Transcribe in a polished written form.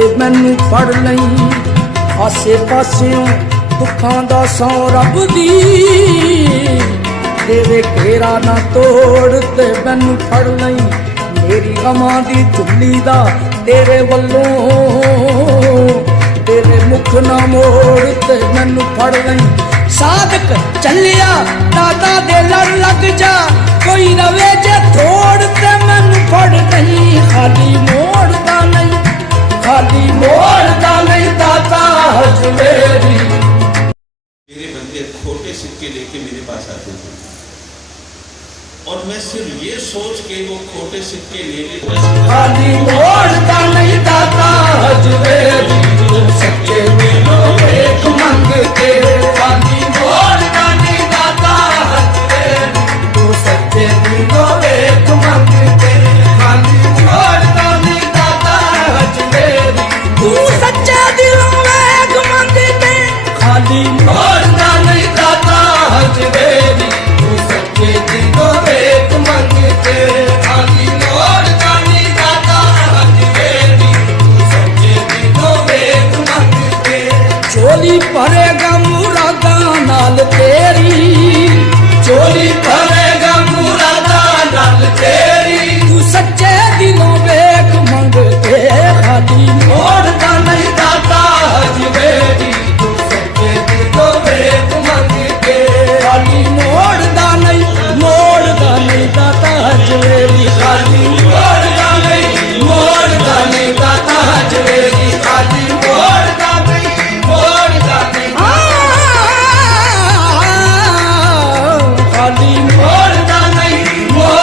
ਤੇ ਮੈਨੂੰ ਫੜ ਲਈ। ਆਸੇ ਪਾਸਿਓਂ ਦੁੱਖਾਂ ਦਾ ਸੌ ਰੱਬ ਦੀ, ਤੇਰੇ ਘੇਰਾ ਨਾ ਤੋੜ ਤੇ ਮੈਨੂੰ ਫੜ ਲਈ। ਮੇਰੀ ਗਮਾਂ ਦੀ ਝੁੱਲੀ ਦਾ ਤੇਰੇ ਵੱਲੋਂ, ਤੇਰੇ ਮੁਖ ਨਾ ਮੋੜ ਤੇ ਮੈਨੂੰ ਫੜ ਲਈ। ਸਾਧਕ ਚੱਲਿਆ ਦਾਦਾ ਦੇ ਲੜ ਲੱਗ ਜਾ, ਕੋਈ ਰਵੇ ਜੇ ਥੋੜ ਤੇ ਮੈਨੂੰ ਫੜ ਨਹੀਂ। ਖਾਲੀ ਮੋੜਦਾ ਨਹੀਂ, ਖਾਲੀ ਮੋੜਦਾ ਨਹੀਂ ਦਾਤਾ ਹਜਵੇਰੀ। मेरे बंदे खोटे सिक्के लेके मेरे पास आते थे और मैं सिर्फ ये सोच के वो खोटे सिक्के ले लेता। खाली मोड़ता नहीं दाता हजवेरी, सच्चे दिलों एक मंग के। खाली मोड़ता नहीं दाता हजवेरी, तू सच्चे दिलों एक मंग के। खाली मोड़ता नहीं दाता हजवेरी, तू सच्चे दिलों एक मंग के। खाली मोड़ता नहीं दाता हजवेरी, तू सच्चे दिलों एक मंग के। खाली मोड़ता नहीं दाता हजवेरी, तू सच्चे दिलों एक मंग के। चोली भरेगा मुरादा नाल तेरी, चोली भरेगा मुरादा नाल तेरी, तू सच्चे दिलों एक मंग के। खाली मोड़ता नहीं दाता हजवेरी, तू सच्चे दिलों एक मंग के। खाली मोड़दा नहीं दाता हजवेरी, खाली मोड़दा नहीं दाता हजवेरी। खाली मोड़दा नहीं खाली